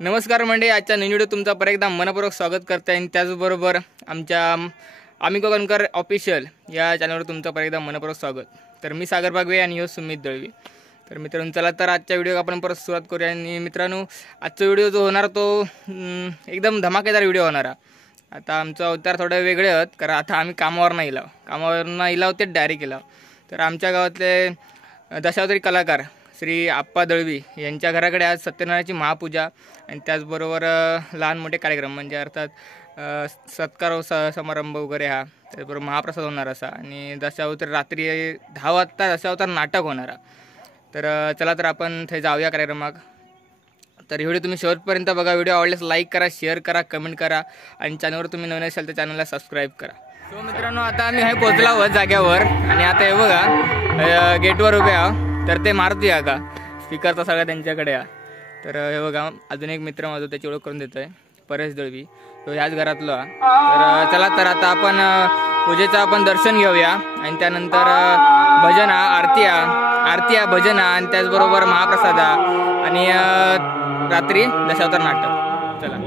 नमस्कार मंडळी, आजच्या नवीन व्हिडिओ तुमचा परत एकदा मनपूर्वक स्वागत करते आणि त्याचबरोबर आमच्या आम्ही कोकणकर ऑफिशियल या चॅनलवर तुमचं परत एकदा मनपूर्वक स्वागत। तर मी सागर बागवे आणि हो सुमित दळवी। तर मित्रांनो, चला तर आजच्या व्हिडिओ आपण परत सुरुवात करूया। आणि मित्रांनो, आजचा व्हिडिओ जो होणार तो एकदम धमाकेदार व्हिडिओ होणार। आता आमचा अवतार थोडा वेगळे आहेत, कारण आता आम्ही कामावर नाही इलाव ते डायरेक्ट केला। तर आमच्या गावातले दशावतारी कलाकार श्री आप्पा दळवी यांच्या घराकडे आज सत्यनारायणाची महापूजा आणि त्याचबरोबर लहान मोठे कार्यक्रम म्हणजे अर्थात सत्कार समारंभ वगैरे हा, त्याचबरोबर महाप्रसाद होणार असा आणि दशावतार रात्री 10 वाजता दशावतार नाटक होणार। तर चला तर आपण ते जाऊया कार्यक्रमाक। तर व्हिडिओ तुम्ही शेवटपर्यंत बघा। व्हिडिओ आवडल्यास लाईक करा, शेअर करा, कमेंट करा आणि चॅनलवर तुम्ही नवीन असाल तर चॅनलला सबस्क्राईब करा। सो मित्रांनो, आता आम्ही हे पोहोचलो आहोत जाग्यावर आणि आता हे बघा गेटवर उभे आहोत। तर ते मारुती आहे का स्पीकरचा सगळा त्यांच्याकडे आहे। तर हे बघा अजून एक मित्र माझा त्याची ओळख करून देतोय, परेश दळवी, तो ह्याच घरातला। तर चला तर आता आपण पूजेचं आपण दर्शन घेऊया आणि त्यानंतर भजन आरती भजन आणि त्याचबरोबर महाप्रसाद आणि रात्री दशावतार नाटक। चला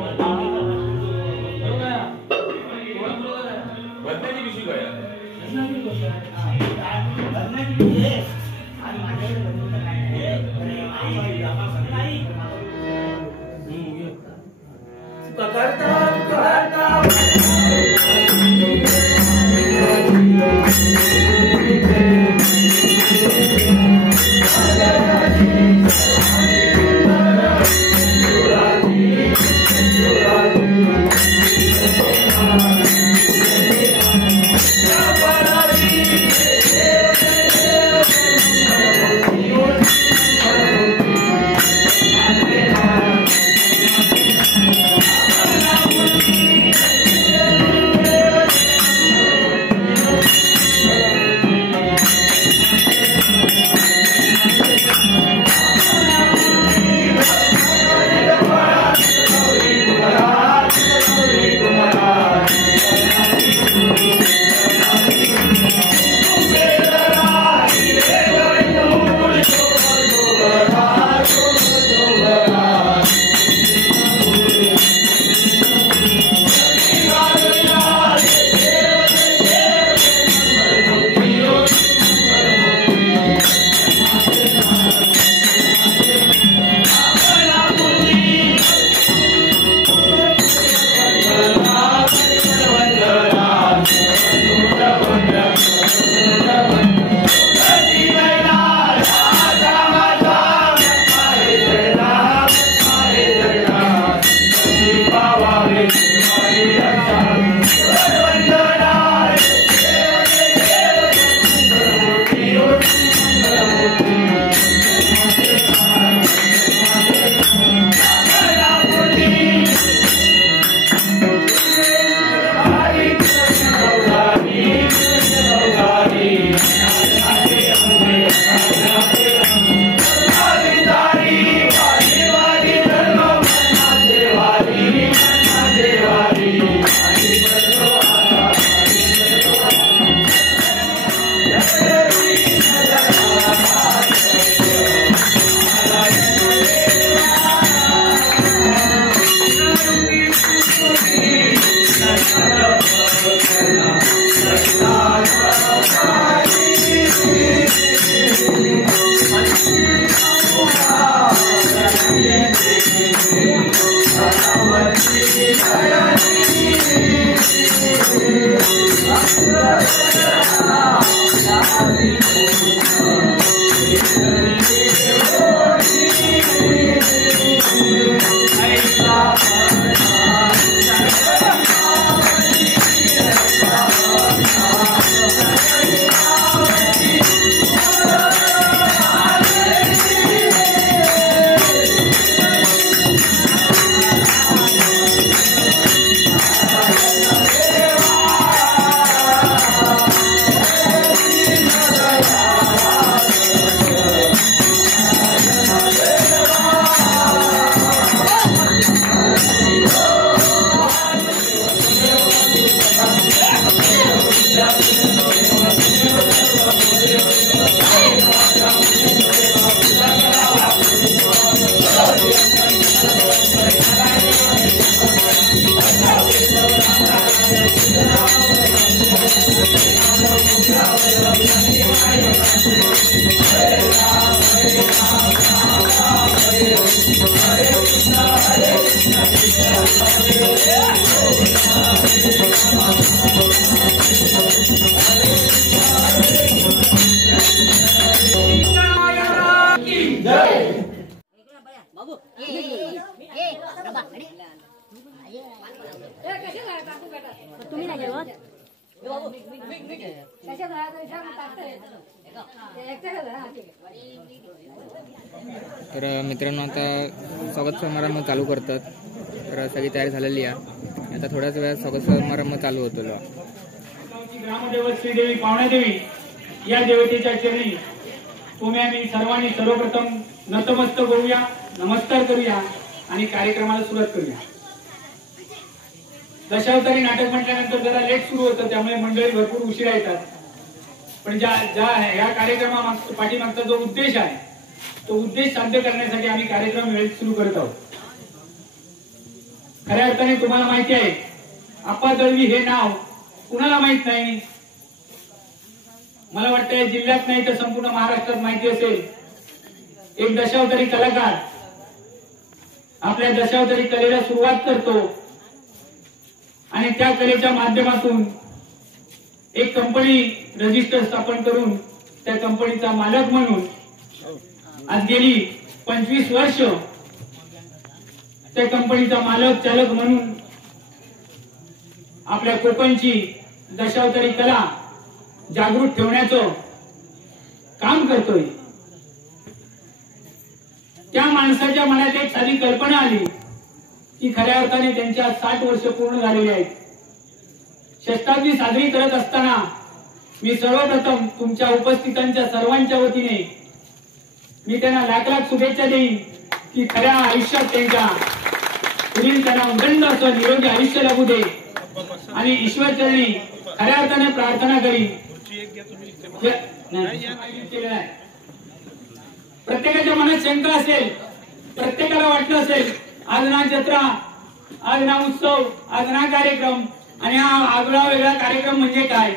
तर मित्रांनो आता स्वागत समारंभ चालू करतात. तर सगळी तयारी झालेली आहे. आता थोड्याच वेळात स्वागत समारंभ चालू होतो. ग्रामदेवत श्रीदेवी पावण्यादेवी या देवतेच्या चरणी तुम्ही आम्ही सर्वांनी सर्वप्रथम नतमस्तक होऊया, नमस्कार करूया आणि कार्यक्रमाला सुरुवात करूया. दशावतारी नाटक म्हटल्यानंतर जरा लेट सुरू होतं, त्यामुळे मंडळी भरपूर उशिरा येतात. पण ज्या या कार्यक्रमामागचा पाठीमागचा जो उद्देश आहे तो उद्देश साध्य करण्यासाठी आम्ही कार्यक्रम वेळेत सुरू करत आहोत. खऱ्या अर्थाने तुम्हाला माहिती आहे, आप्पा दळवी हे नाव कुणाला माहित नाही. मला वाटतं जिल्ह्यात नाही तर संपूर्ण महाराष्ट्रात माहिती असेल. एक दशावतारी कलाकार आपल्या दशावतारी कलेला सुरुवात करतो आणि त्या कलेच्या माध्यमातून एक कंपनी रजिस्टर स्थापन करून त्या कंपनीचा मालक म्हणून आज गेली 25 वर्ष त्या कंपनीचा मालक चालक म्हणून आपल्या कोकणची दशावतारी कला जागृत ठेवण्याचं काम करतोय. त्या माणसाच्या मनात एक साधी कल्पना आली की खऱ्या अर्थाने त्यांच्या 60 वर्ष पूर्ण झालेली आहेत. शताब्दी साजरी करत असताना मी सर्वप्रथम तुमच्या उपस्थितांच्या सर्वांच्या वतीने मी त्यांना लाख लाख शुभेच्छा देईन की खऱ्या आयुष्यात त्यांच्या पुढील त्यांना उदंड असं निरोगी आयुष्य लाभू दे आणि ईश्वरचरणी खऱ्या अर्थाने प्रार्थना करीन. प्रत्येकाच्या मनात शंका असेल, प्रत्येकाला वाटलं असेल आज ना जत्रा, आज ना उत्सव, आज ना कार्यक्रम आणि हा आगळा वेगळा कार्यक्रम म्हणजे काय.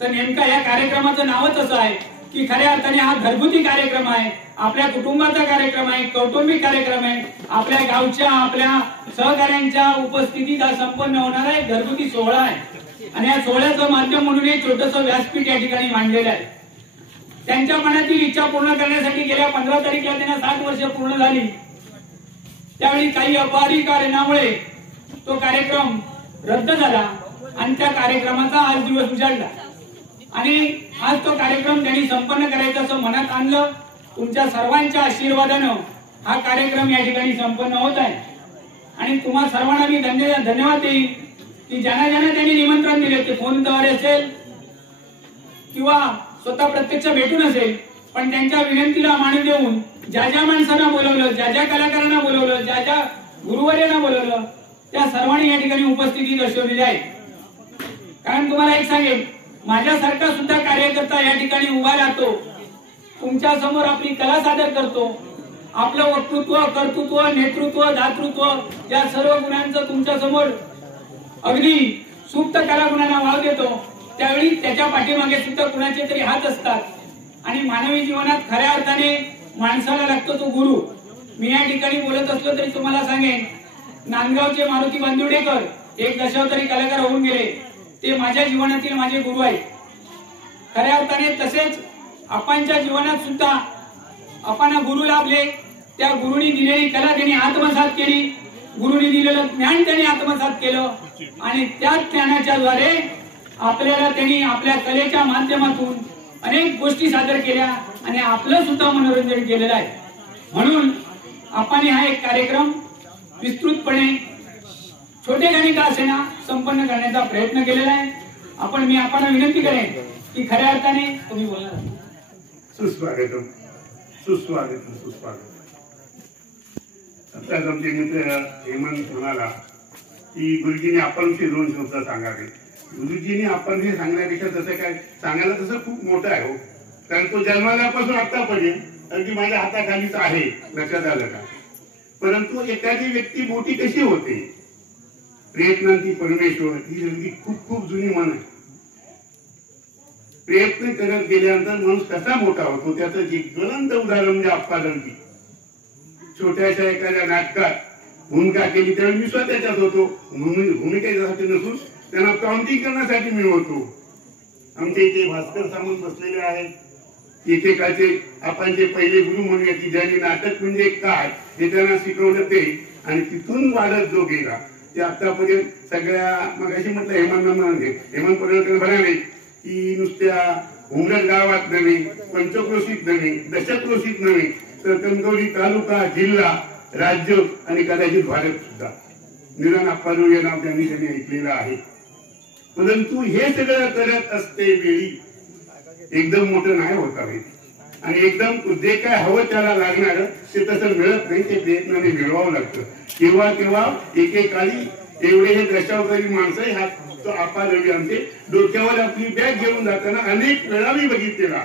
तर नेमका या कार्यक्रमाचं नावच असं आहे की खऱ्या अर्थाने हा घरगुती कार्यक्रम आहे, आपल्या कुटुंबाचा कार्यक्रम आहे, कौटुंबिक कार्यक्रम आहे, आपल्या गावच्या आपल्या सहकाऱ्यांच्या उपस्थितीत हा संपन्न होणारा एक घरगुती सोहळा आहे. आणि या सोहळ्याचं माध्यम म्हणून एक छोटस व्यासपीठ या ठिकाणी मांडलेलं आहे. त्यांच्या मनातील इच्छा पूर्ण करण्यासाठी गेल्या 15 तारखेला त्यांना 60 वर्ष पूर्ण झाली. त्यावेळी काही अपवादी कारणामुळे तो कार्यक्रम रद्द झाला आणि त्या कार्यक्रमाचा आज दिवस उजाडला आणि आज तो कार्यक्रम त्यांनी संपन्न करायचा असं मनात आणलं. तुमच्या सर्वांच्या आशीर्वादानं हा कार्यक्रम या ठिकाणी संपन्न होत आहे आणि तुम्हा सर्वांना मी धन्यवाद देईन की ज्यांना त्यांनी निमंत्रण दिले, ते फोनद्वारे असेल किंवा स्वतः प्रत्यक्ष भेटून असेल, पण त्यांच्या विनंतीला मान देऊन ज्या ज्या माणसांना बोलवलं, ज्या ज्या कलाकारांना बोलवलं, ज्या ज्या गुरुवर्यांना बोलवलं, त्या सर्वांनी या ठिकाणी उपस्थिती दर्शवलेली आहे. कारण तुम्हाला एक सांगेल, माझ्यासारखा सुद्धा कार्यकर्ता या ठिकाणी उभा राहतो, तुमच्या समोर आपली कला सादर करतो, आपलं वक्तृत्व, कर्तृत्व, नेतृत्व, दातृत्व या सर्व गुणांचं तुमच्या समोर अगदी सुप्त कलागुणांना वाव देतो. त्यावेळी त्याच्या पाठीमागे सुद्धा कुणाचे तरी हात असतात आणि मानवी जीवनात खऱ्या अर्थाने माणसाला लागतो तो गुरु. मी या ठिकाणी बोलत असलो तरी तुम्हाला सांगेन, नांदगावचे मारुती बांदिवडेकर एक दशावतारी कलाकार होऊन गेले, ते माझ्या जीवनातील माझे गुरु आहेत. खऱ्या अर्थाने तसेच आपणच्या जीवनात सुद्धा आपण गुरु लाभले, त्या गुरुनी दिलेली कला त्यांनी आत्मसात केली, गुरुनी दिलेलं ज्ञान त्यांनी आत्मसात केलं आणि त्या ज्ञानाच्या द्वारे आपल्याला त्यांनी आपल्या कलेच्या माध्यमातून अनेक गोष्टी सादर केल्या आणि आपलं सुद्धा मनोरंजन केलेलं आहे. म्हणून आपण हा एक कार्यक्रम विस्तृतपणे छोटे गाणी का असेना संपन्न करण्याचा प्रयत्न केलेला आहे. मी आपण विनंती करेन की खऱ्या अर्थाने तुम्ही बोलणार. सुस्वागतम सुस्वागतम सुस्वागतम. आताच आमचे मित्र हेमंत म्हणाला की गुरुजींनी आपण दोन शब्द सांगावे. गुरुजींनी आपण हे सांगण्यापेक्षा तसं काय सांगायला तसं खूप मोठं आहे हो. कारण तो जन्मल्यापासून आतापर्यंत अगदी माझ्या हाताखालीच आहे, लक्षात आलं का. परंतु एखादी व्यक्ती मोठी कशी होते, प्रयत्नांती परमेश्वर ही अगदी खूप खूप जुनी म्हण आहे. प्रयत्न करत गेल्यानंतर माणूस कसा मोठा होतो त्याचं जे ज्वलंत उदाहरण म्हणजे आप्पा दळवी. छोट्याशा एखाद्या नाटकात भूमिका केली त्यावेळी मी स्वतः त्याच्यात होतो. भूमिकेसाठी नसून त्यांना काउंटिंग करण्यासाठी मी होतो. आमच्या इथे भास्कर सामंत बसलेले आहेत. एकेकाचे आपण जे पहिले गुरु म्हणूया की ज्यांनी नाटक म्हणजे काय हे त्यांना शिकवलं ते आणि तिथून वाढत जो गेला ते आतापर्यंत सगळ्या मगाशी म्हटलं हेमंत पडळकर म्हणाले की नुसत्या उमरड गावात नव्हे, पंचक्रोशीत नव्हे, दशक्रोशीत नव्हे तर कणकवली तालुका, जिल्हा, राज्य आणि कदाचित भारत सुद्धा निदान अप्पाराव हे नाव त्यांनी ऐकलेलं आहे. परंतु हे सगळं करत असते वेळी एकदम मोठं नाही होता आणि एकदम जे काय हवं त्याला लागणार ते तसं मिळत नाही. ते प्रयत्नाने मिळवावं लागतं. केव्हा एकेकाळी एवढे हे दशावतारी माणसं हा तो अप्पाराव आमचे डोक्यावर आपली बॅग घेऊन जाताना अनेक वेळा मी बघितलेला.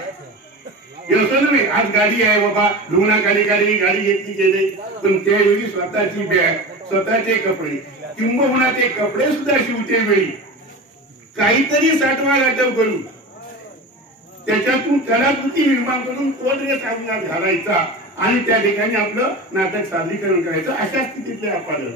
असं नव्हे आज गाडी आहे बाबा लुगणाखाली गाडी घेतली गेले पण त्यावेळी स्वतःची बॅग, स्वतःचे कपडे किंबहुना ते कपडे सुद्धा शिवते वेळी काहीतरी साठवा गाठव करून त्याच्यातून कलाकृती निर्माण करून तो ड्रेस अंगात घालायचा आणि त्या ठिकाणी आपलं नाटक सादरीकरण करायचं. अशा स्थितीतले अप्पाराव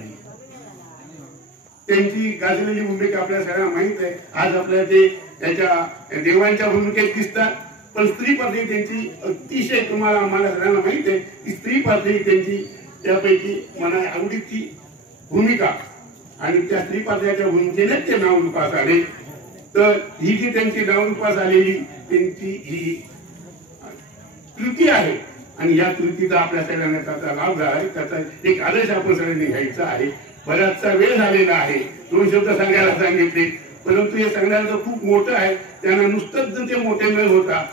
त्यांची गाजलेली भूमिका आपल्या सगळ्यांना माहित आहे. आज आपल्याला ते त्याच्या देवांच्या भूमिकेत दिसतात पण स्त्री पातळी त्यांची अतिशय तुम्हाला आम्हाला सगळ्यांना माहित आहे की स्त्री पातळी त्यांची त्यापैकी मला आवडीची भूमिका आणि त्या स्त्री पातळीच्या भूमिकेने ते नाव रूपास आले. तर ही जी त्यांची नाव रूपास आलेली त्यांची ही कृती आहे आणि या कृतीचा आपल्या सगळ्यांना त्याचा लाभ झाला आहे. त्याचा एक आदर्श आपण सगळ्यांनी घ्यायचा आहे. बराचसा वेळ झालेला आहे. 2 शब्द सांगायला सांगितले परंतु हे सांगण्याचं खूप मोठं आहे. त्यांना नुसतंच ते मोठे न होता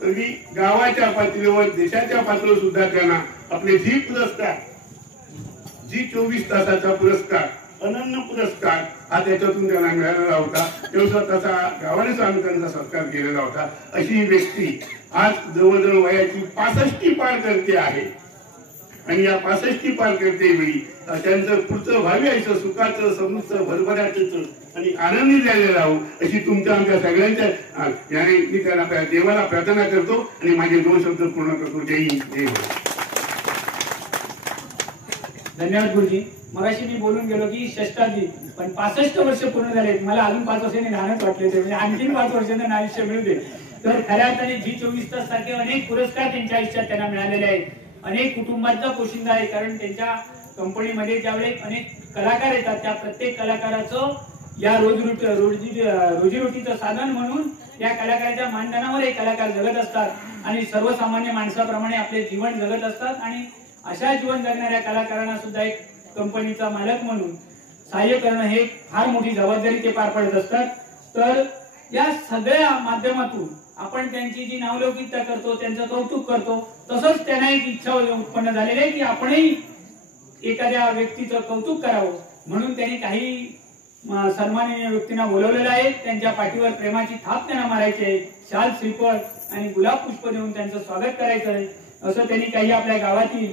तरी गावाच्या पातळीवर देशाच्या पातळीवर सुद्धा त्यांना आपले झी पुरस्कार, जी 24 तासाचा पुरस्कार, अनन्य पुरस्कार हा त्याच्यातून त्यांना मिळालेला होता. तेव्हा त्याचा गावानेच आम्ही त्यांचा सत्कार केलेला होता. अशी व्यक्ती आज जवळजवळ वयाची 65 पार करते आहे आणि या 65 पार करते वेळी त्यांचं पुढचं भावी आयुष्य सुखाचं, समृद्ध, भरभराटीचं आणि आनंदी झालेलं राहू अशी तुमच्या आमच्या सगळ्यांच्या याने मी त्यांना देवाला प्रार्थना करतो आणि माझे 2 शब्द पूर्ण करतो. जय हिंद, जय भारत. धन्यवाद गुरुजी. मगाशी मी बोलून गेलो की षष्टाब्दी पण 65 वर्ष पूर्ण झाले. मला अजून 5 वर्षांनी लहानच वाटले ते म्हणजे आणखीन 5 वर्षांना आयुष्य मिळू दे. तर खऱ्या अर्थाने जी 24 तास सारखे अनेक पुरस्कार त्यांच्या आयुष्यात त्यांना मिळालेले आहेत. अनेक कुटुंबांचा पोशिंदा आहे कारण त्यांच्या कंपनीमध्ये ज्यावेळेस अनेक कलाकार येतात त्या प्रत्येक कलाकाराचं या रोजीरोटीचं साधन म्हणून या कलाकाराच्या मानधनावर हे कलाकार जगत असतात आणि सर्वसामान्य माणसाप्रमाणे आपले जीवन जगत असतात आणि अशा जीवन जगणाऱ्या कलाकारांना सुद्धा एक कंपनीचा मालक म्हणून सहाय्य करणं हे फार मोठी जबाबदारी ते पार पाडत असतात. तर या सगळ्या माध्यमातून आपण त्यांची जी नावलौकिकता करतो, त्यांचं कौतुक करतो, तसंच त्यांना एक इच्छा उत्पन्न झालेली आहे की आपणही एखाद्या व्यक्तीचं कौतुक करावं म्हणून त्यांनी काही सन्माननीय व्यक्तींना बोलवलेलं आहे. त्यांच्या पाठीवर प्रेमाची थाप त्यांना मारायची आहे. शाल, श्रीफळ आणि गुलाब पुष्प देऊन त्यांचं स्वागत करायचं आहे. असं त्यांनी काही आपल्या गावातील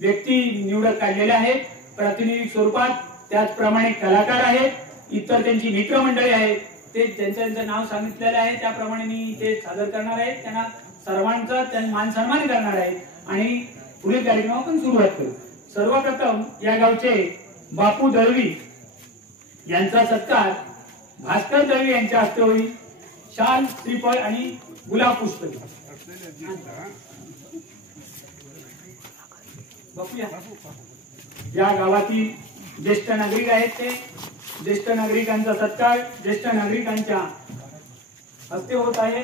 व्यक्ती निवडत काढलेल्या आहेत प्रातिनिधिक स्वरूपात. त्याचप्रमाणे कलाकार आहेत, इतर त्यांची मित्रमंडळी आहेत. ते त्यांचं नाव सांगितलेलं आहे त्याप्रमाणे मी ते सादर करणार आहे. त्यांना सर्वांचा मान सन्मान करणार आहे आणि पुढील कार्यक्रम आपण सुरुवात करू. सर्वप्रथम या गावचे बापू दळवी यांचा सत्कार भास्कर दळवी यांच्या हस्ते होईल. शाल, श्रीफळ आणि गुलाब पुष्प. बघूया या गावातील ज्येष्ठ नागरिक आहेत ते ज्येष्ठ नागरिकांचा सत्कार ज्येष्ठ नागरिकांच्या हस्ते होत आहे.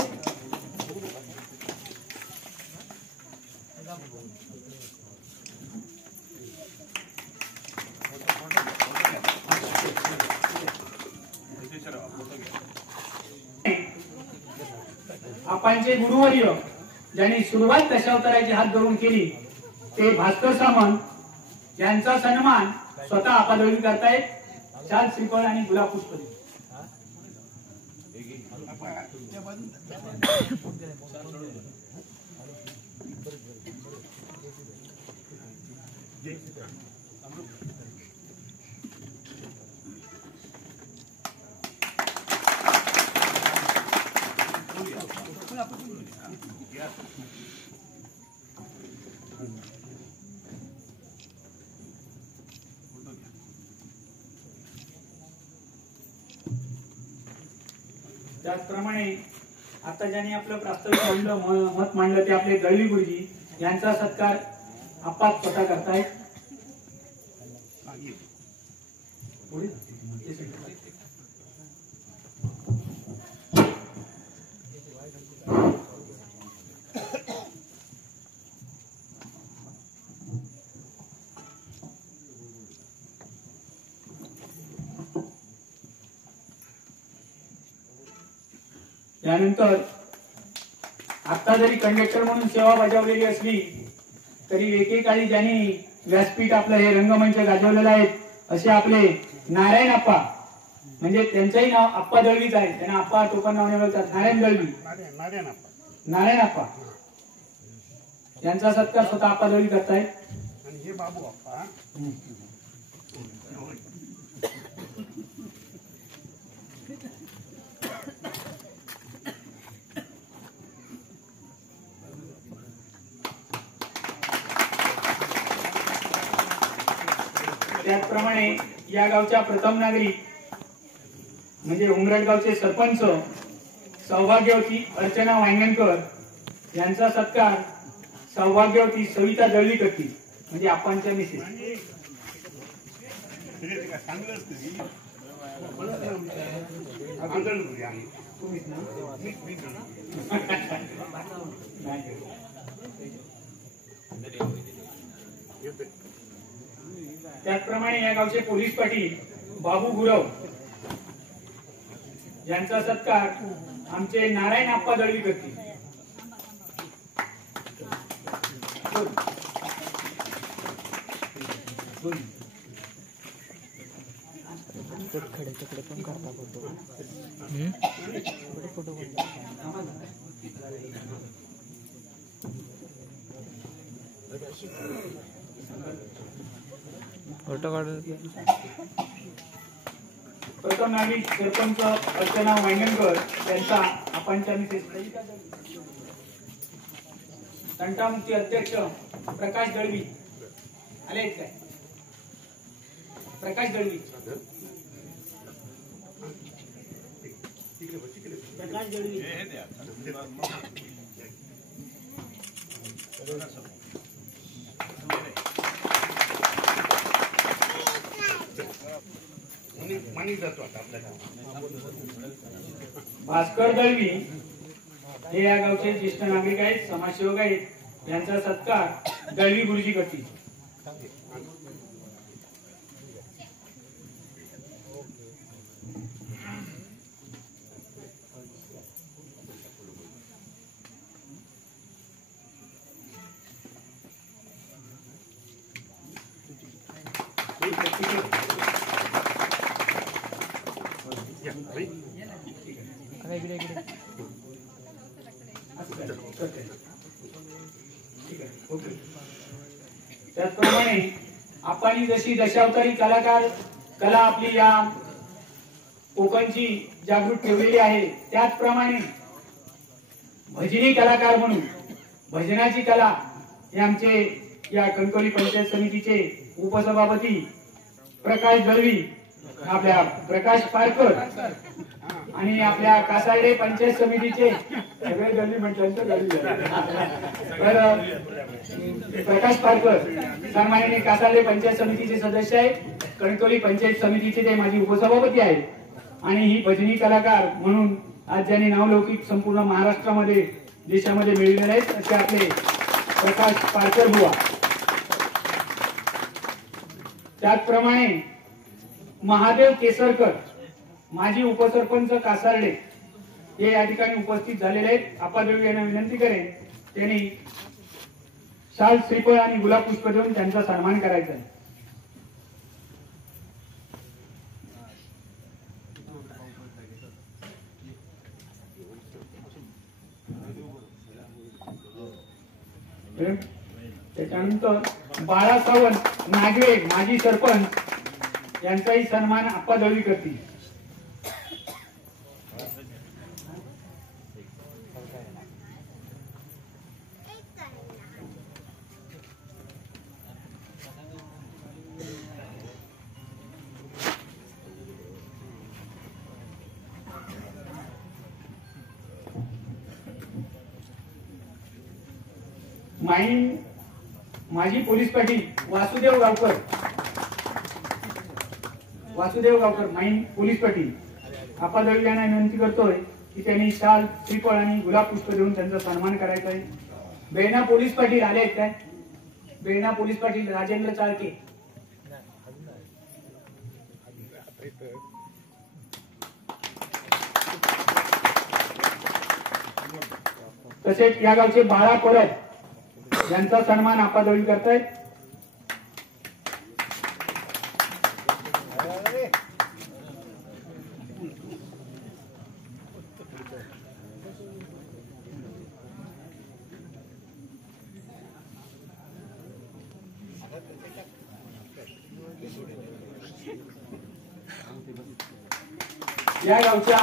आपणचे गुरुवर्य ज्यांनी सुरुवात दशावताराची हात धरून केली ते भास्कर सामंत यांचा सन्मान स्वतः आपादळवी करतायत. शाल, श्रीफळ आणि गुलाब पुष्प. त्याचप्रमाणे आता ज्यांनी आपलं प्रास्ताविक मांडलं, मत मांडलं ते आपले दळवी गुरुजी यांचा सत्कार आप्पा स्वतः करतायत. त्यानंतर आता जरी कंडक्टर म्हणून सेवा बजावलेली असली तरी एकेकाळी ज्यांनी व्यासपीठ आपलं हे रंगमंच गाजवलेला आहे असे आपले नारायण आप्पा, म्हणजे त्यांचंही नाव आप्पा दळवीच आहे, त्यांना आप्पा टोपण नावाने ओळखतात, नारायण दळवी, नारायण आप्पा यांचा सत्कार स्वतः आप्पा दळवी करतायत. आणि हे बाबू आप्पा त्याचप्रमाणे या गावच्या प्रथम नागरिक म्हणजे उमरड गावचे सरपंच सौभाग्यवती अर्चना वांगणकर यांचा सत्कार सौभाग्यवती सविता दळवी करतील, म्हणजे आप्पांच्या मिसेस. त्याचप्रमाणे या गावचे पोलीस पाटील बाबू गुरव यांचा सत्कार आमचे नारायण आप्पा दळवी करतील. फोटो काढून प्रथम नागरिक सरपंच अर्चना वांगणकर यांचा आपांच्या मिसेस तंटामुक्ती अध्यक्ष प्रकाश दळवी आले आहेत काय? प्रकाश दळवी, प्रकाश दळवी भास्कर दळवी हे या गावचे ज्येष्ठ नागरिक आहेत, समाजसेवक आहेत, यांचा सत्कार दळवी गुरुजी करतील. त्याचप्रमाणे आपण जशी दशावतारी कलाकार कला आपली या कोकणची जागृत ठेवलेली आहे, त्याचप्रमाणे भजनी कलाकार म्हणून भजनाची कला हे आमचे या कणकवली पंचायत समितीचे उपसभापती प्रकाश दळवी, आपल्या प्रकाश पारकर आणि आपल्या कासार्डे पंचायत समितीचे सगळे दळवी म्हटल्यानंतर प्रकाश पारकर सन्माननीय कासार्डे पंचायत समितीचे सदस्य आहेत, कणकवली पंचायत समितीचे ते माजी उपसभापती आहेत आणि ही भजनी कलाकार म्हणून आज ज्यांनी नावलौकिक संपूर्ण महाराष्ट्रामध्ये देशामध्ये मिळवलेले आहेत असे आपले प्रकाश पारकर बुवा. त्याचप्रमाणे महादेव केसरकर माजी उपसरपंच कासार्डे हे या ठिकाणी उपस्थित झालेले आहेत. आपादेवी यांना विनंती करेन त्यांनी शाल श्रीफळ आणि गुलाब पुष्प देऊन त्यांचा सन्मान करायचा आहे. त्याच्यानंतर बाळा सावंत नागवे माजी सरपंच यांचाही सन्मान आप्पा दळवी करतील. माईन माजी पोलीस पाटील वासुदेव गावकर माईन पोलीस पाटील आपादळी यांना विनंती करतोय की त्यांनी शाल श्रीफळ आणि गुलाब पुष्प देऊन त्यांचा सन्मान करायचा आहे. बेळणा पोलीस पाटील आले आहेत काय? बेळणा पोलीस पाटील राजेंद्र चाळके. तसेच या गावचे बाळा परब यांचा सन्मान आपादळी करतायत. या गावच्या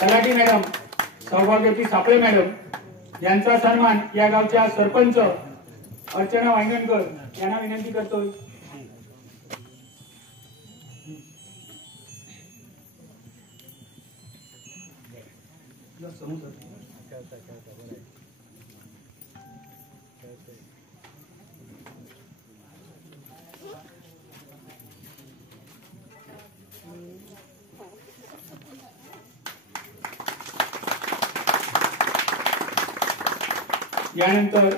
तलाठी मॅडम सौभाग्यवती सापळे मॅडम यांचा सन्मान या गावच्या सरपंच अर्चना वांगणकर यांना विनंती करतोय. यानंतर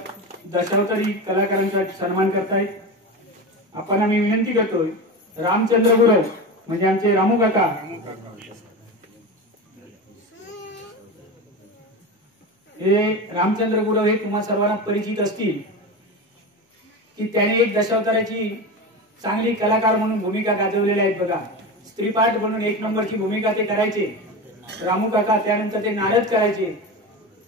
दशावतारी कलाकारांचा सन्मान करतायत. आपण आम्ही विनंती करतोय रामचंद्र गुरव म्हणजे आमचे रामू काका हे रामचंद्र गुरव हे तुम्हा सर्वांना परिचित असतील की त्याने एक दशावताराची चांगली कलाकार म्हणून भूमिका गाजवलेल्या आहेत बघा. स्त्रीपाठ म्हणून एक नंबरची भूमिका ते करायचे रामू काका. त्यानंतर ते नारद करायचे.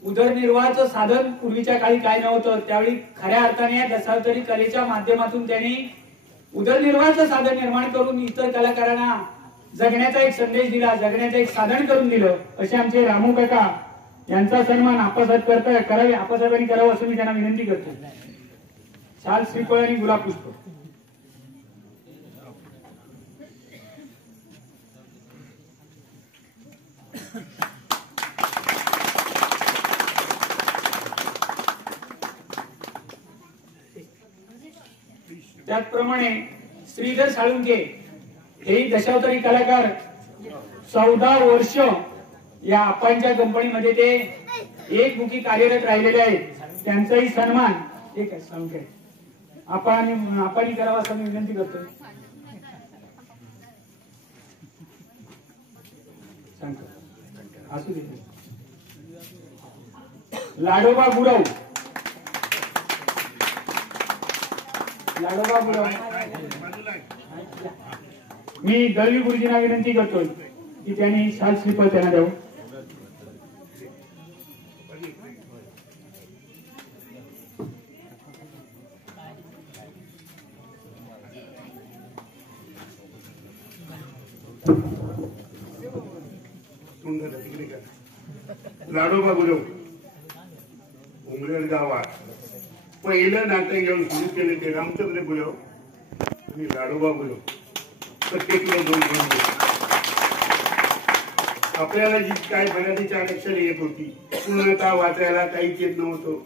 उदरनिर्वाहाचं साधन पूर्वीच्या काळी काय नव्हतं, त्यावेळी खऱ्या अर्थाने या दशावतारी कलेच्या माध्यमातून त्यांनी उदरनिर्वाहाचं साधन निर्माण करून इतर कलाकारांना जगण्याचा एक संदेश दिला, जगण्याचं एक साधन करून दिलं. असे आमचे रामू काका यांचा सन्मान आप्पासाहेब करावे, आप्पासाहेबांनी करावं असं मी त्यांना विनंती करतो. शाल श्रीफळ आणि गुलाब पुष्प. त्याचप्रमाणे श्रीधर साळुंके हेही दशावतारी कलाकार 14 वर्ष या आप्पांच्या कंपनीमध्ये ते एकमुखी कार्यरत राहिलेले आहेत. त्यांचाही सन्मान ठीक आहे साळुंके आप्पांनी करावा असं मी विनंती करतोय. सांगतो असू दे. लाडोबा गुरव मी दळवी गुरुजींना विनंती करतोय की त्यांनी शाल श्रीफळ त्यांना द्यावं. लाडोबा गुरव उमरेड गावात पहिलं नाटक घेऊन सुरू केले ते रामचंद्र गुरव आणि लाडोबा गुरव. प्रत्येकीला दोन आपल्याला जी काय मराठी 4 अक्षर येत होती पूर्णतः वाचायला काहीच येत नव्हतं,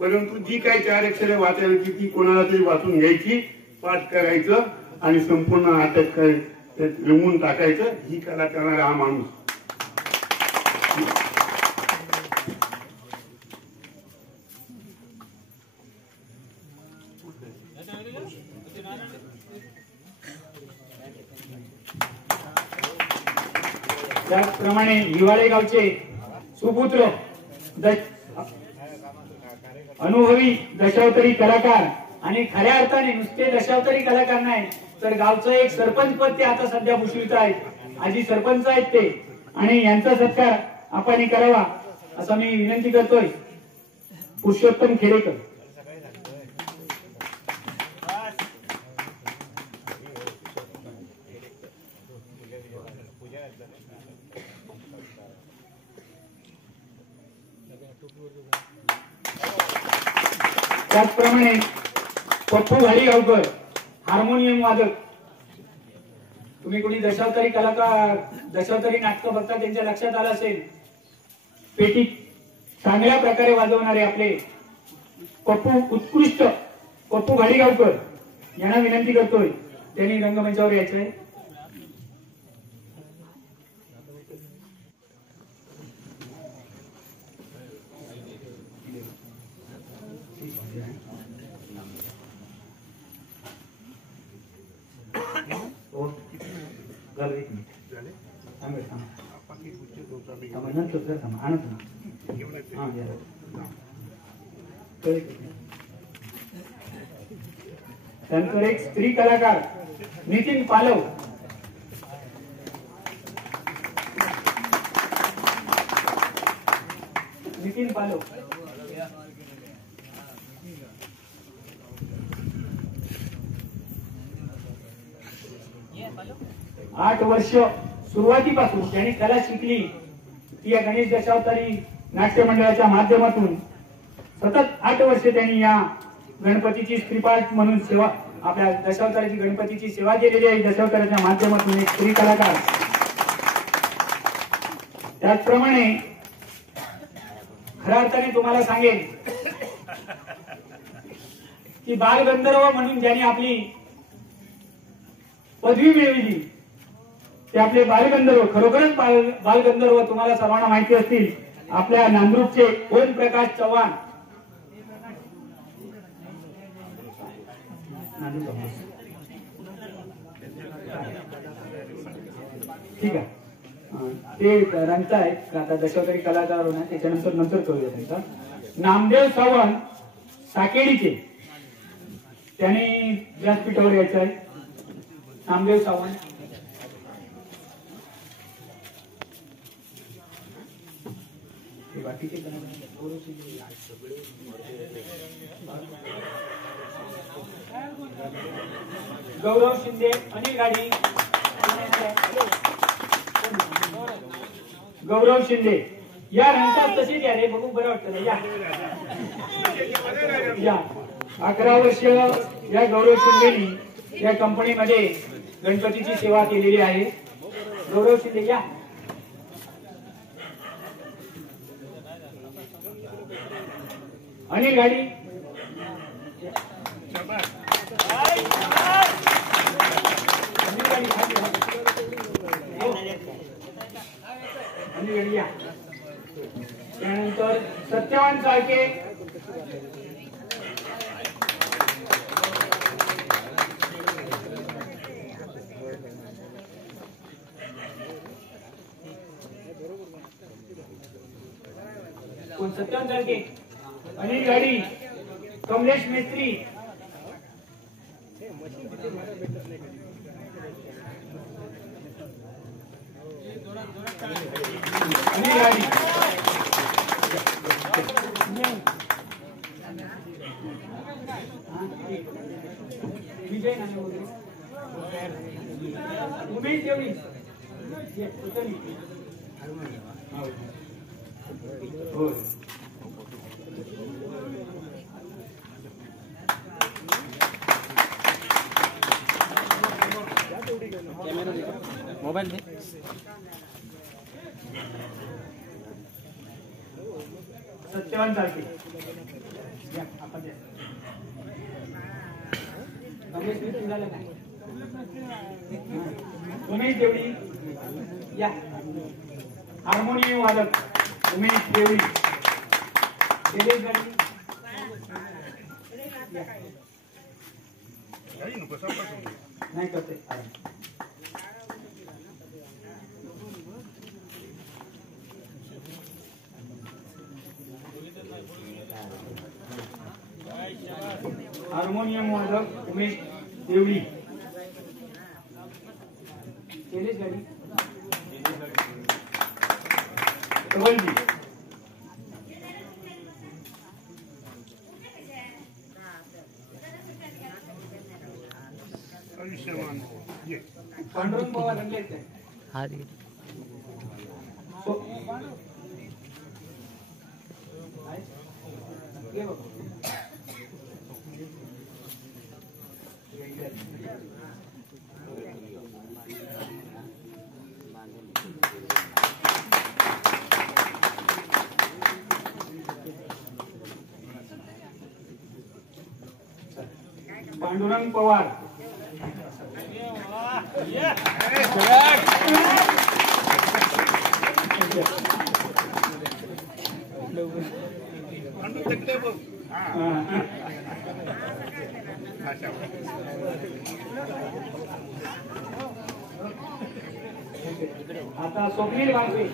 परंतु जी काही 4 अक्षरे वाचायला होती ती कोणाला तरी वाचून घ्यायची, पाठ करायचं आणि संपूर्ण नाटक रमवून टाकायचं. ही कला करणारा हा माणूस. त्याचप्रमाणे हिवाळे गावचे सुपुत्र अनुभवी दशावतारी कलाकार आणि खऱ्या अर्थाने नुसते दशावतारी कलाकार नाही तर गावचं एक सरपंच पद ते आता सध्या भूषवित आहेत. आजी सरपंच आहेत ते आणि यांचा सत्कार आपण करावा असं मी विनंती करतोय. पुरुषोत्तम खेडेकर. त्याचप्रमाणे पप्पू घाडीगावकर हार्मोनियम वादक. तुम्ही कोणी दशावतारी कलाकार दशावतारी नाटकं बघता त्यांच्या लक्षात आलं असेल पेटी चांगल्या प्रकारे वाजवणारे आपले पप्पू उत्कृष्ट पप्पू घाडीगावकर यांना विनंती करतोय त्यांनी रंगमंचावर यायचं आहे. त्यानंतर एक स्त्री कलाकार नितीन पालव. नितीन पालव 8 वर्ष सुरुवातीपासून त्यांनी कला शिकली ती या गणेश दशावतारी नाट्य मंडळाच्या माध्यमातून सतत 8 वर्ष त्यांनी या गणपतीची स्त्रीपाठ म्हणून सेवा आपल्या दशावताराची गणपतीची सेवा केलेली आहे. दशावताराच्या माध्यमातून एक स्त्री कलाकार. त्याचप्रमाणे खऱ्या अर्थाने तुम्हाला सांगेन की बालगंधर्व म्हणून ज्यांनी आपली पदवी मिळवली ते आपले बालगंधर्व खरोखरच बालगंधर्व तुम्हाला सर्वांना माहिती असतील. आपल्या नांदूरचे ओम प्रकाश चव्हाण. ठीक आहे ते रंगता आहेत आता दशावतारी कलाकार होणार त्याच्यानंतर नंतर करूया त्यांचा. नामदेव सावंत साकेडीचे त्याने व्यासपीठावर यायचं आहे. नामदेव सावंत बाकीचे गौरव शिंदे अनिल गाडी. गौरव शिंदे या नंतर तशीच या रे बघू बरं वाटतं या 11 वर्ष या गौरव शिंदेनी या कंपनीमध्ये गणपतीची सेवा केलेली आहे. गौरव शिंदे या. अनिल गाडी त्यानंतर सत्यवान चाळके. कोण सत्यवान चाळके. अनिल गाडी. कमलेश मिस्त्री. अनिल गाडी. विजय उमेश देवडी. हो मोबाईल दे. सत्यवान चालते उमेश देवडी या. हार्मोनियम वादक उमेश देवडी. नाही करते. हार्मोनियम वादक उमेश देवडी. केलेच गाडी. कवलजी. पांडुरंग बाबा रंगले काय पांडुरंग पवार. आता स्वप्नील वाघवे.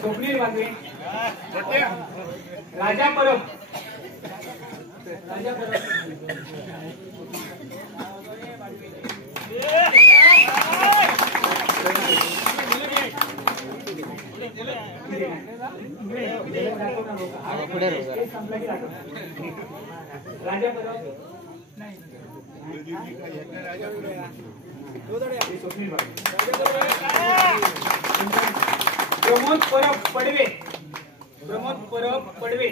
स्वप्नील वाघवे. राजा परब. राजा परब. राजा परब. प्रमोद परब पडवे. प्रमोद परब पडवे.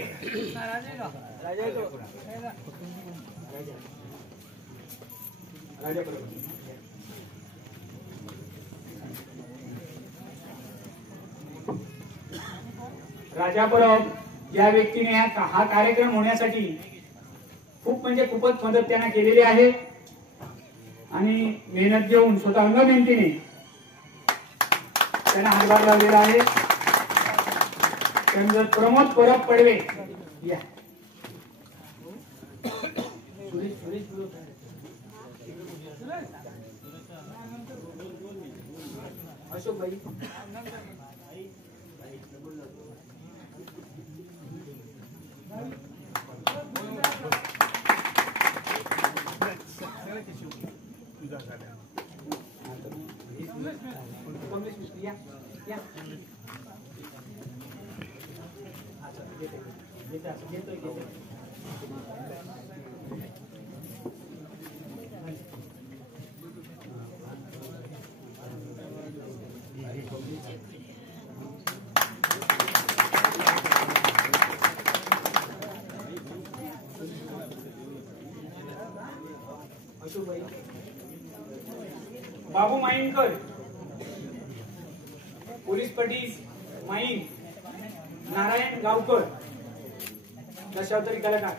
राजा परब. राजा परब या व्यक्तीने हा कार्यक्रम होण्यासाठी खूप म्हणजे खूपच मदत त्यांना केलेली आहे आणि मेहनत घेऊन स्वतः अंगमेहनतीने त्यांना हातभार लावलेला आहे. त्यानंतर प्रमोद परब पडवे या. अशोक भाई. बाबू माईनकर. पोलीस पाटील माईन. नारायण गावकर. दशावतारी कलाकार.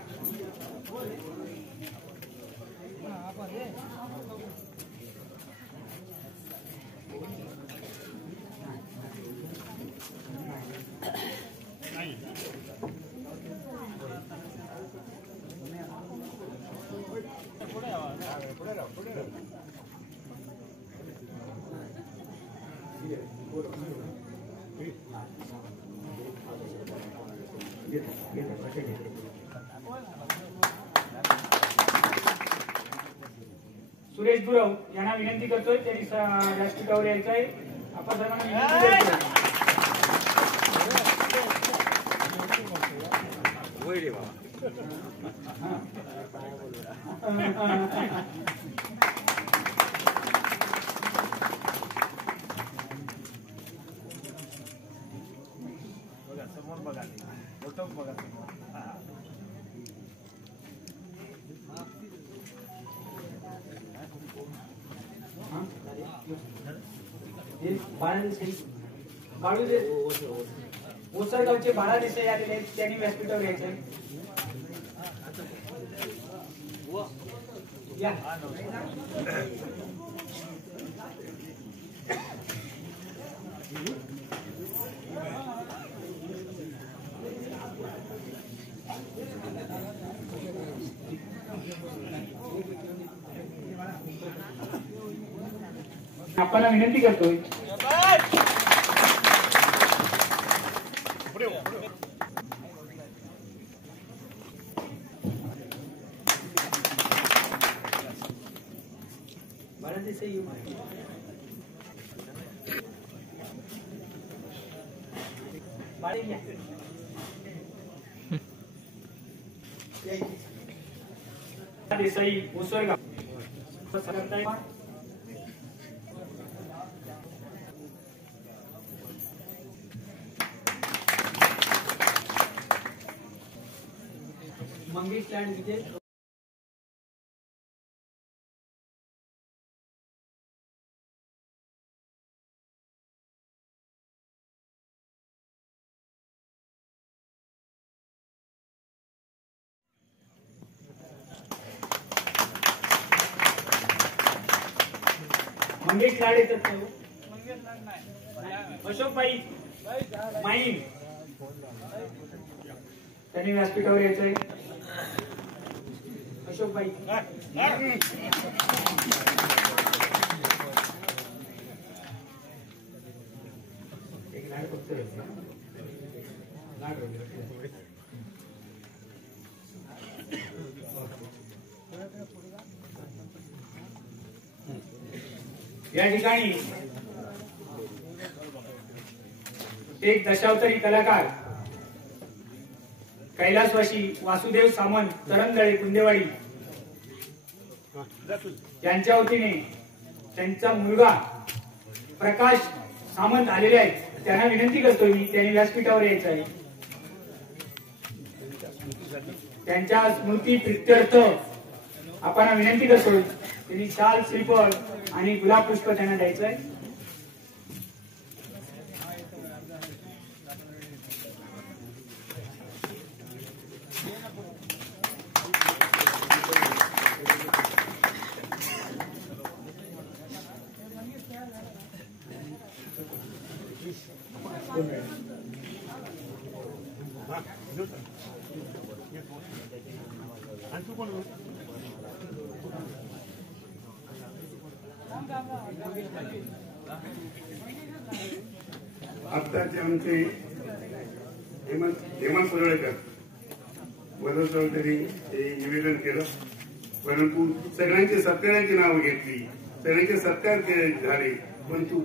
सुरेश गुरव यांना विनंती करतोय त्यांनी व्यासपीठावर यायचं आहे. आपण सर्वांना विनंती बाळू ओसरगावचे बाळा देसाई आलेले आहेत. त्यांनी व्यासपीठावर यायचं आहे. या. आपण विनंती करतोय देसाई उसरगाव. मंगेश लँड विजय. मंगेश लाड येतात का? अशोक भाई माईन त्यांनी व्यासपीठावर यायचंय. अशोक भाई एक लाड फक्त लाड या ठिकाणी एक दशावतारी कलाकार कैलासवासी वासुदेव सामंत तरंदळे कुंदेवाडी यांच्या वतीने त्यांचा मुलगा प्रकाश सामंत आलेले आहेत. त्यांना विनंती करतोय मी त्यांनी व्यासपीठावर यायचं आहे. त्यांच्या स्मृती प्रित्यर्थ आपण विनंती करतोय त्यांनी शाल श्रीफळ आणि गुलाब पुष्प त्यांना द्यायचं आहे. आत्ताचे आमचे हेमंत परोळेकर वरवर तरी हे निवेदन केलं, परंतु सगळ्यांची सत्कारांची नावं घेतली, सगळ्यांचे सत्कार झाले, परंतु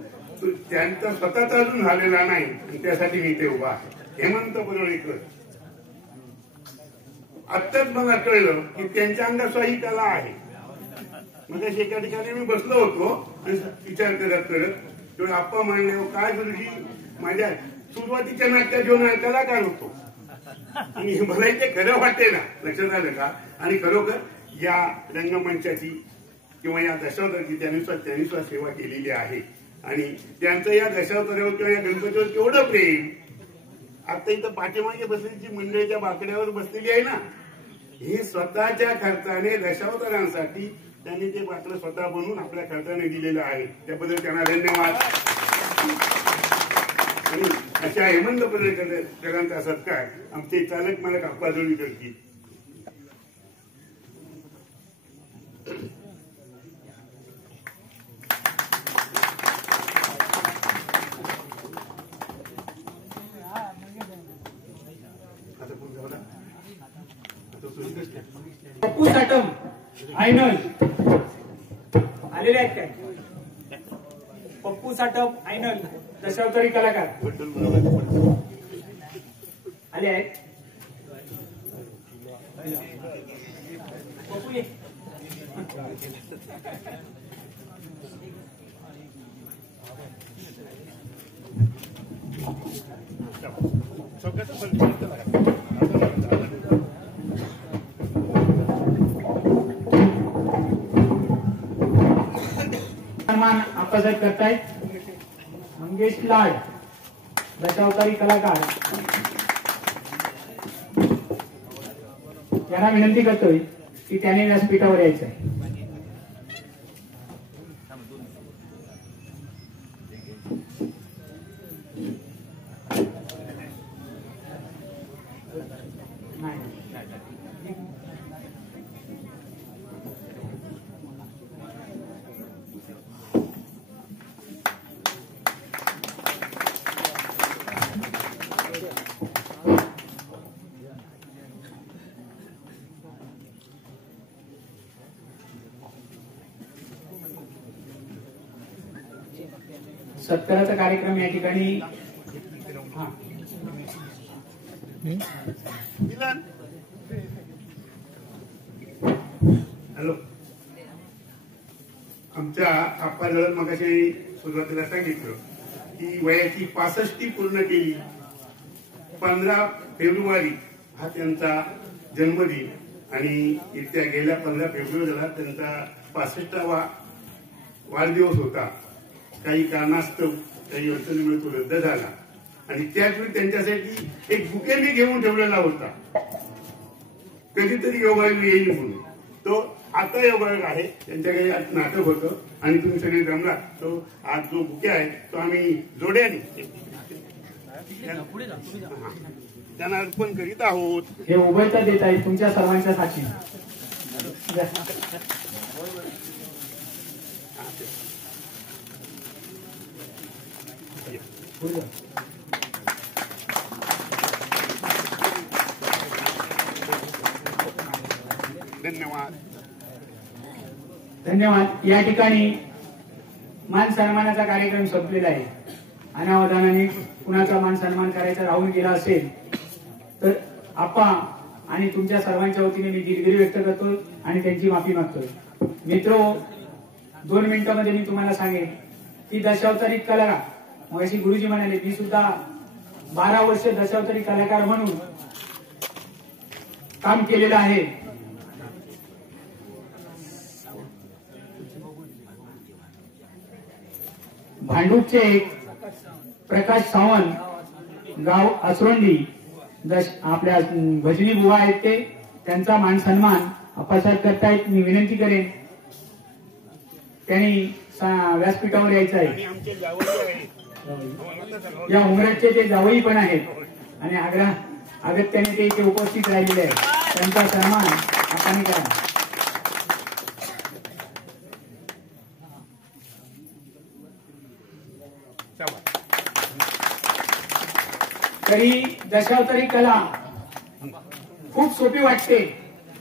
त्यांचा स्वतःचा अजून झालेला नाही आणि त्यासाठी मी इथे उभा आहे. हेमंत परोळेकर आत्ताच मला कळलं की त्यांच्या अंगात ही कला आहे. म्हणजे एका ठिकाणी मी बसलो होतो आणि विचार करत तेव्हा आप्पा म्हणले काय गुरुजी माझ्या सुरुवातीच्या नाटकात जेव्हा कलाकार होतो आणि मला इथे खरं वाटते ना, लक्षात आलं का? आणि खरोखर या रंगमंचाची किंवा या दशावताराची त्यांनी सुद्धा सेवा केलेली आहे आणि त्यांचं या दशावतारावर किंवा या गणपतीवर केवढं प्रेम. आता इथं पाठीमागे बसलेली जी मंडळीच्या बाकड्यावर बसलेली आहे ना, ही स्वतःच्या खर्चाने दशावतारांसाठी त्यांनी ते पात्र स्वतः बनवून आपल्या खर्चाने दिलेलं आहे. त्याबद्दल त्यांना धन्यवाद. आणि अशा हेमंत परोळेकरांचा सत्कार आमचे चालक मला काप्पाजोळी करतील. पप्पू साटम आयनल आलेले आहेत काय? पप्पू साटम आयनल दशावतारी कलाकार आले आहेत. पप्पू ये. सन्मान आपसाहेब करतायत. मंगेश लाड दशावतारी कलाकार यांना विनंती करतोय की त्याने व्यासपीठावर यायचं आहे. सत्काराचा कार्यक्रम या ठिकाणी हॅलो. आमच्या आप्पाजवळ मगाशी सुरुवातीला सांगितलं की वयाची 65 पूर्ण केली. 15 फेब्रुवारी हा त्यांचा जन्मदिन आणि इथल्या गेल्या 15 फेब्रुवारीला त्यांचा 65वा वाढदिवस होता. काही कारणास्तव काही अडचणीमुळे तो रद्द झाला आणि त्याचवेळी त्यांच्यासाठी एक बुके मी घेऊन ठेवलेला होता, कधीतरी योगायोग येईल म्हणून. तो आता योगायोग आहे, त्यांच्याकडे आज नाटक होतं आणि तुम्ही सगळे जमला. तो आज जो बुके आहे तो आम्ही जोड्याने त्यांना अर्पण करीत आहोत. हे उभयता देत आहे तुमच्या सर्वांच्या साक्षी. धन्यवाद. धन्यवाद. या ठिकाणी मान सन्मानाचा कार्यक्रम संपलेला आहे. अनावधानाने कुणाचा मान सन्मान करायचा राहून गेला असेल तर आप्पा आणि तुमच्या सर्वांच्या वतीने मी दिलगिरी व्यक्त करतो आणि त्यांची माफी मागतोय. मित्रो, 2 मिनिटांमध्ये मी तुम्हाला सांगेन की दशावतारी कलाकार, मगाशी गुरुजी म्हणाले, मी सुद्धा 12 वर्ष दशावतारी कलाकार म्हणून काम केलेलं आहे. भांडूपचे प्रकाश सावंत, गाव असरोंडी, आपल्या भजनी बुवा आहेत ते, त्यांचा मान सन्मान अप्पासाहेब करतायत. मी विनंती करेन त्यांनी व्यासपीठावर यायचं आहे. या उमरटचे ते जावई पण आहेत आणि अगत्याने ते इथे उपस्थित राहिलेले आहेत. त्यांचा सन्मान आपण करा. तरी दशावतारी कला खूप सोपी वाटते,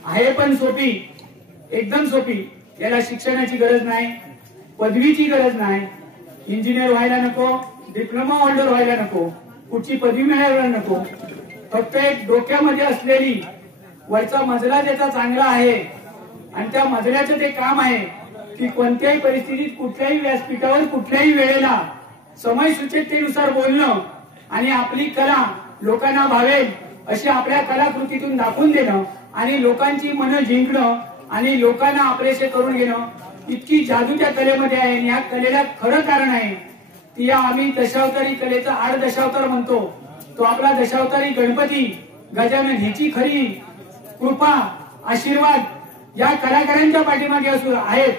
आहे पण सोपी, एकदम सोपी. याला शिक्षणाची गरज नाही, पदवीची गरज नाही, इंजिनियर व्हायला नको, डिप्लोमा होल्डर व्हायला नको, कुठची पदवी मिळवायला नको. फक्त एक डोक्यामध्ये असलेली वरचा मजला ज्याचा चांगला आहे आणि त्या मजल्याचं ते काम आहे की कोणत्याही परिस्थितीत कुठल्याही व्यासपीठावर कुठल्याही वेळेला समय सुचेतेनुसार बोलणं आणि आपली कला लोकांना भावेल अशी आपल्या कलाकृतीतून दाखवून देणं आणि लोकांची मनं जिंकणं आणि लोकांना आपलेसे करून घेणं, इतकी जादू त्या कलेमध्ये आहे. आणि या कलेला खरं कारण आहे ती या आम्ही दशावतारी कलेचा 8 दशावतार म्हणतो, तो आपला दशावतारी गणपती गजानन हिची खरी कृपा आशीर्वाद या कलाकारांच्या पाठीमागे असू आहेत.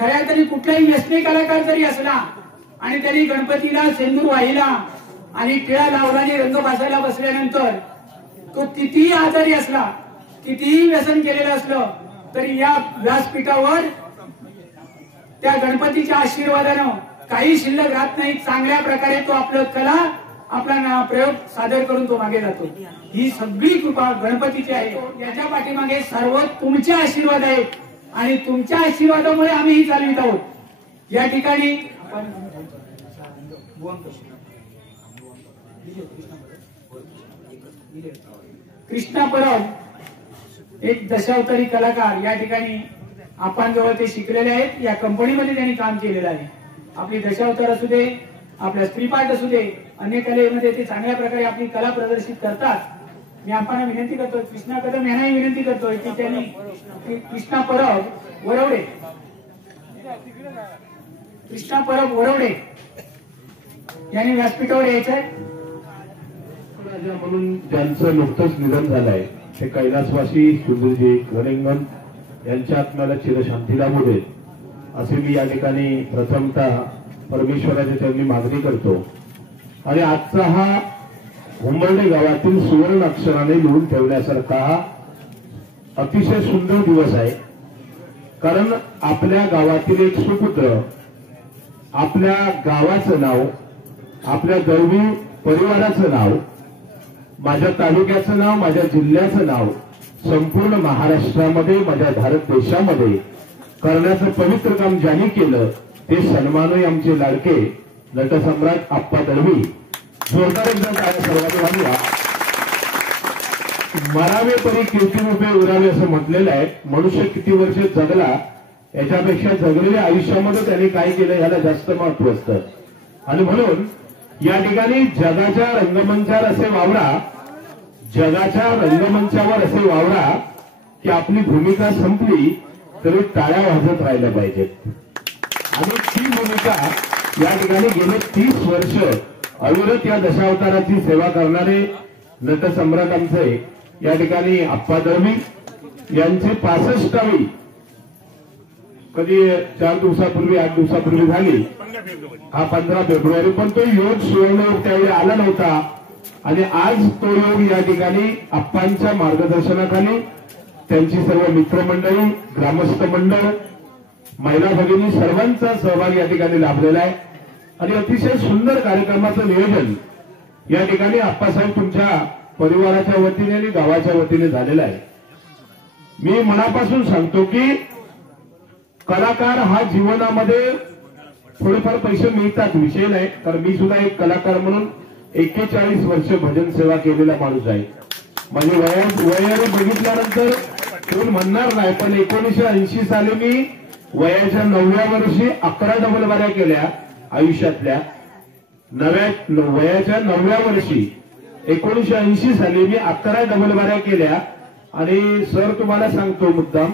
खऱ्या तरी कुठलाही व्यसनी कलाकार जरी असला आणि त्यांनी गणपतीला सेंदूर वाहिला आणि टिळा लावला आणि रंग भासायला बसल्यानंतर तो कितीही आजारी असला, कितीही व्यसन केलेलं असलं तरी या व्यासपीठावर त्या गणपतीच्या आशीर्वादानं काही शिल्लक राहत नाही. चांगल्या प्रकारे तो आपलं कला आपला प्रयोग सादर करून तो मागे जातो. ही सगळी कृपा गणपतीची आहे. याच्या पाठीमागे सर्व तुमचे आशीर्वाद आहेत आणि तुमच्या आशीर्वादामुळे आम्ही ही चालवित आहोत. या ठिकाणी कृष्णा परब एक दशावतारी कलाकार या ठिकाणी आपण जवळ ते शिकलेले आहेत. या कंपनीमध्ये त्यांनी काम केलेलं आहे. आपली दशावतार असू दे, आपल्या स्त्रीपाठ असू दे, अन्य कलेमध्ये ते चांगल्या प्रकारे आपली कला प्रदर्शित करतात. मी आपण विनंती करतोय, कृष्णा कदम यांनाही विनंती करतोय की त्यांनी कृष्णा परब वरवडे, कृष्णा परब वरवडे यांनी व्यासपीठावर यायचंय. म्हणून ज्यांचं नुकतंच निधन झालंय ते कैलासवासी सुंदरजी वलिंगम यांच्या आत्म्याला चिरशांती लाभू देत असे मी या ठिकाणी प्रथमतः परमेश्वराची त्यांनी मागणी करतो. आणि आजचा हा उंबर्डे गावातील सुवर्ण अक्षराने लिहून ठेवण्यासारखा हा अतिशय सुंदर दिवस आहे. कारण आपल्या गावातील एक सुपुत्र आपल्या गावाचं नाव, आपल्या दळवी परिवाराचं नाव, माझ्या तालुक्याचं नाव, माझ्या जिल्ह्याचं नाव संपूर्ण महाराष्ट्रामध्ये, माझ्या भारत देशामध्ये करण्याचं पवित्र काम ज्यांनी केलं ते सन्मानही आमचे लाडके नटसम्राट आप्पा दळवी. जोरदार एकदम काय सर्वांनी घालूया. मरावे तरी कीर्तिरूपे उरावे असं म्हटलेलं आहे. मनुष्य किती वर्ष जगला याच्यापेक्षा जगलेल्या आयुष्यामध्ये त्यांनी काय केलं याला जास्त महत्व असतं. आणि म्हणून या ठिकाणी जगाच्या रंगमंचावर असे वावरा, जगाच्या रंगमंचावर असे वावरा की आपली भूमिका संपली तरी टाळ्या वाजत राहिल्या पाहिजेत. आणि ती भूमिका या ठिकाणी गेले 30 वर्ष अविरत या दशावताराची सेवा करणारे नटसम्राट आमचे या ठिकाणी आप्पा दळवी यांची 65वी कधी 4 दिवसापूर्वी 8 दिवसापूर्वी झाली, हा 15 फेब्रुवारी, पण तो योग सुवर्णयोग त्यावेळी आला नव्हता. आणि आज तो योग या ठिकाणी आप्पांच्या मार्गदर्शनाखाली त्यांची सर्व मित्रमंडळी, ग्रामस्थ मंडळ, महिला भगिनी सर्वांचा सहभाग या ठिकाणी लाभलेला आहे. आणि अतिशय सुंदर कार्यक्रमाचं नियोजन या ठिकाणी आप्पासाहेब तुमच्या परिवाराच्या वतीने आणि गावाच्या वतीने झालेलं आहे. मी मनापासून सांगतो की कलाकार हा जीवनामध्ये थोडेफार पैसे मिळतात, विषय नाही. कारण मी सुद्धा एक कलाकार म्हणून 41 वर्ष भजन सेवा केलेला माणूस आहे. माझे वय बघितल्यानंतर कोण म्हणणार नाही, पण 1980 साली मी वयाच्या 9व्या वर्षी 11 डबल बाऱ्या केल्या आयुष्यातल्या. वयाच्या 9व्या वर्षी 1980 साली मी 11 डबल बाऱ्या केल्या. आणि सर तुम्हाला सांगतो मुद्दाम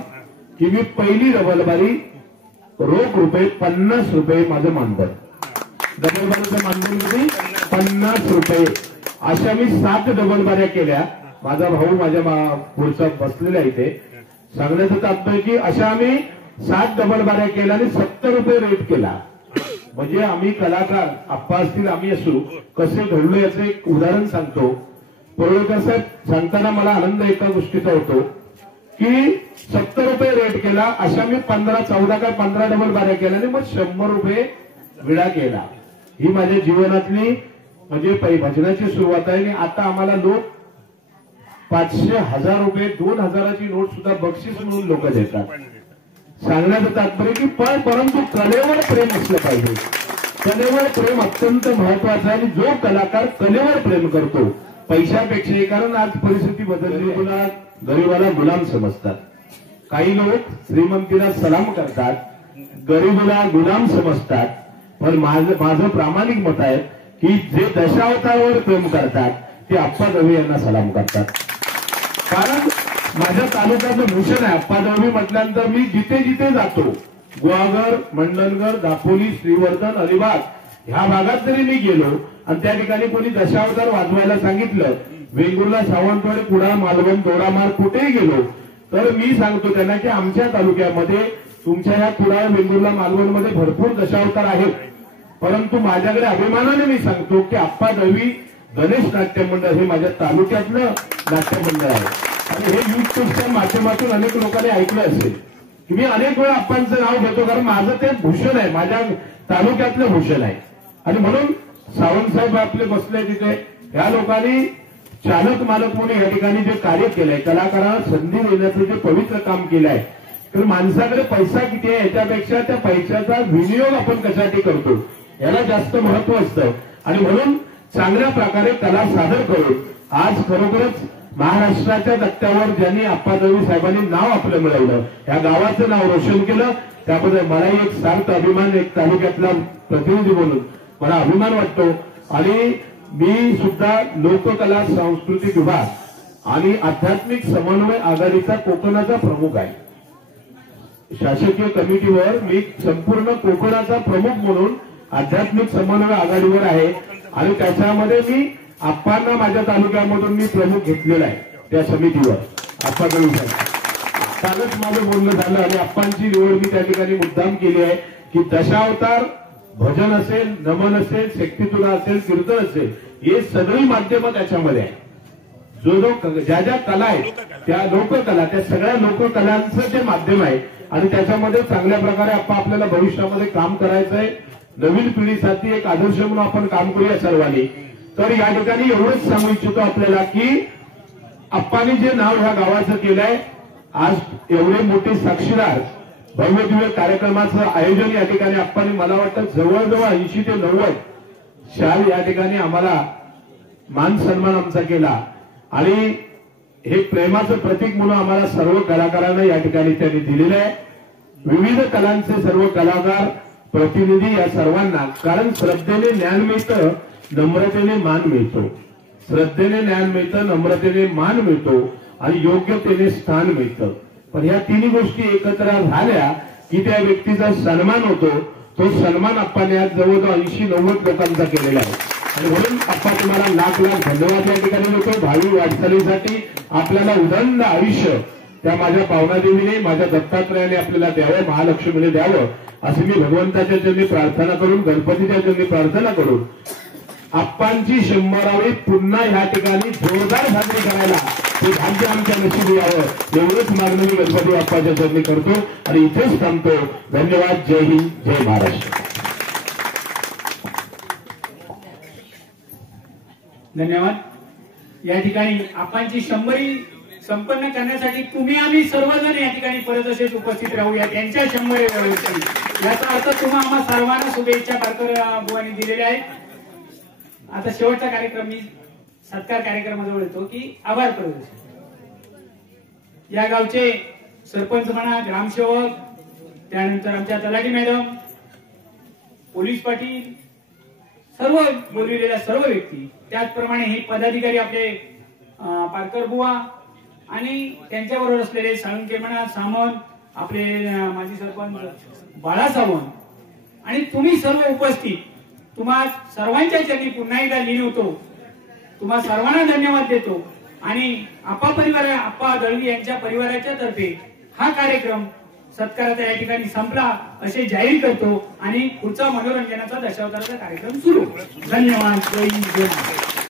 की मी पहिली डबल बारी रोख रुपये 50 रुपये माझं मानधन, डबल बारीचं मानधन किती 50 रुपये. अशा मी 7 डबल बाऱ्या केल्या. माझा भाऊ माझ्या पुढचा बसलेला इथे. सांगण्याचं तात्पर्य की अशा आम्ही 7 डबल बाऱ्या केल्या आणि 70 रुपये रेट केला. म्हणजे आम्ही कलाकार आप्पा असतील आम्ही असू कसे घडलो याचं एक उदाहरण सांगतो. परोळकर साहेब सांगताना मला आनंद एका गोष्टीचा होतो की 70 रुपये रेट केला. अशा मी 14 काय 15 डबल बाऱ्या केल्या आणि मग 100 रुपये विडा केला. ही माझ्या जीवनातली म्हणजे भजनाची सुरुवात आहे. आणि आता आम्हाला लोक 500, 1000 रुपये, 2000ची नोट सुद्धा बक्षीस म्हणून लोक देतात. सांगण्याचं तात्पर्य की परंतु कलेवर प्रेम असलं पाहिजे. कलेवर प्रेम अत्यंत महत्वाचं आहे. आणि जो कलाकार कलेवर प्रेम करतो पैशापेक्षाही, कारण आज परिस्थिती बदलली, गरीबाला गुलाम समजतात. काही लोक श्रीमंतीला सलाम करतात, गरीबाला गुलाम समजतात. पण माझं प्रामाणिक मत आहे की जे दशावतारावर प्रेम करतात ते आप्पा दळवी यांना सलाम करतात. कारण माझ्या तालुक्याचं भूषण आहे. आप्पा दळवी म्हटल्यानंतर मी जिथे जिथे जातो, गुहागर, मंडणगड, दापोली, श्रीवर्धन, अलिबाग ह्या भागात जरी मी गेलो आणि त्या ठिकाणी कोणी दशावतार वाजवायला सांगितलं, वेंगुर्ला, सावंतवाडी, कुडाळ, मालवण, दोडामार्ग कुठेही गेलो तर मी सांगतो त्यांना की आमच्या तालुक्यामध्ये तुमच्या ह्या कुडाळ, वेंगुर्ला, मालवणमध्ये भरपूर दशावतार आहेत. परंतु माझ्याकडे अभिमानाने मी सांगतो की आप्पा दळवी गणेश नाट्य मंडळ हे माझ्या तालुक्यातलं नाट्यमंडळ आहे. आणि हे युट्यूबच्या माध्यमातून अनेक लोकांनी ऐकलं असेल की मी अनेक वेळा आप्पांचं नाव घेतो, कारण माझं ते भूषण आहे, माझ्या तालुक्यातलं भूषण आहे. आणि म्हणून सावंत साहेब आपले बसले तिथे, ह्या लोकांनी चालक मालक म्हणून या ठिकाणी जे कार्य केलंय, कलाकारांना संधी देण्याचं जे पवित्र काम केलं आहे. तर माणसाकडे पैसा किती आहे याच्यापेक्षा त्या पैशाचा विनियोग आपण कशासाठी करतो याला जास्त महत्व असतं. आणि म्हणून चांगल्या प्रकारे कला सादर करून आज खरोखरच महाराष्ट्राच्या तक्त्यावर ज्यांनी आप्पा दळवी साहेबांनी नाव आपलं मिळवलं, या गावाचं नाव रोशन केलं, त्याबद्दल मलाही एक सार्थ अभिमान, एक तालुक्यातला प्रतिनिधी म्हणून मला अभिमान वाटतो. आणि मी सुद्धा लोककला सांस्कृतिक विभाग आणि आध्यात्मिक समन्वय आघाडीचा कोकणाचा प्रमुख आहे. शासकीय कमिटीवर मी संपूर्ण कोकणाचा प्रमुख म्हणून आध्यात्मिक समन्वय आघाडीवर आहे. आणि त्याच्यामध्ये मी आप्पांना माझ्या तालुक्यामधून मी प्रमुख घेतलेला आहे त्या समितीवर. आप्पा दळवी साहेब कालच माझं बोलणं झालं आणि आप्पांची निवड मी त्या ठिकाणी मुद्दाम केली आहे की दशावतार भजन असेल, नमन असेल, शक्तितुला असेल, कीर्तन असेल, हे सगळी माध्यमं त्याच्यामध्ये आहे. ज्या ज्या कला आहेत त्या लोककला, त्या सगळ्या लोककलांचं जे माध्यम आहे. आणि त्याच्यामध्ये चांगल्या प्रकारे आपल्याला भविष्यामध्ये काम करायचं आहे. नवीन पिढीसाठी एक आदर्श म्हणून आपण काम करूया सर्वांनी. तर या ठिकाणी एवढंच सांगू इच्छितो आपल्याला की आप्पांनी जे नाव ह्या गावाचं केलंय, आज एवढे मोठे साक्षीदार भव्य दिव्य कार्यक्रमाचं आयोजन या ठिकाणी आप्पांनी मला वाटतं जवळजवळ 80 ते 90 शाल या ठिकाणी आम्हाला मान सन्मान आमचा केला. आणि हे प्रेमाचं प्रतीक म्हणून आम्हाला सर्व कलाकारांना या ठिकाणी त्यांनी दिलेलं आहे. विविध कलांचे सर्व कलाकार प्रतिनिधी या सर्वांना, कारण श्रद्धेने ज्ञान मिळतं, नम्रतेने मान मिळतो. श्रद्धेने ज्ञान मिळतं, नम्रतेने मान मिळतो आणि योग्यतेने स्थान मिळतं. पण ह्या तिन्ही गोष्टी एकत्र झाल्या की त्या व्यक्तीचा सन्मान होतो. तो सन्मान आप्पाने आज जवळजवळ 80-90 लोकांचा केलेला आहे. आणि म्हणून आप्पा तुम्हाला लाख लाख धन्यवाद या ठिकाणी देतो. भावी वाटचालीसाठी आपल्याला उदंड आयुष्य त्या माझ्या पावनादेवीने, माझ्या दत्तात्रयाने आपल्याला द्यावं, महालक्ष्मीने द्यावं, अशी मी भगवंताच्या चरणी प्रार्थना करून, गणपतीच्या चरणी प्रार्थना करून आप्पांची 100वी पुन्हा ह्या ठिकाणी जोरदार साजरी करायला ते भाग्य आमच्या नशिबी यावं एवढंच मागणी मी गणपती बाप्पाच्या चरणी करतो आणि इथेच थांबतो. धन्यवाद. जय हिंद, जय महाराष्ट्र. धन्यवाद. या ठिकाणी आपांची 100वी संपन्न करण्यासाठी तुम्ही आम्ही सर्वजण या ठिकाणी परत असेच उपस्थित राहूया. त्यांच्या 100वी व्यवस्थित याचा अर्थ तुम्हा आम्हा सर्वांना शुभेच्छा पारकर बुवांनी दिलेल्या आहेत. आता शेवटचा कार्यक्रम मी सत्कार कार्यक्रमाजवळ येतो की आभार प्रदर्शन. या गावचे सरपंच म्हणा, ग्रामसेवक, त्यानंतर आमच्या तलाठी मॅडम, पोलीस पाटील, सर्व बोललेल्या सर्व व्यक्ती, त्याचप्रमाणे हे पदाधिकारी आपले पारकर बुवा आणि त्यांच्याबरोबर असलेले साळुंके म्हणा, सामंत, आपले माजी सरपंच बाळा सावंत आणि तुम्ही सर्व उपस्थित, तुम्हा सर्वांच्या चरणी पुन्हा एकदा लीन होतो. तुम्हा सर्वांना धन्यवाद देतो आणि आप्पा दळवी यांच्या परिवाराच्या तर्फे हा कार्यक्रम सत्काराचा या ठिकाणी संपला असे जाहीर करतो आणि पुढचा मनोरंजनाचा दशावताराचा कार्यक्रम सुरू. धन्यवाद. जय हिंद, जय महाराष्ट्र.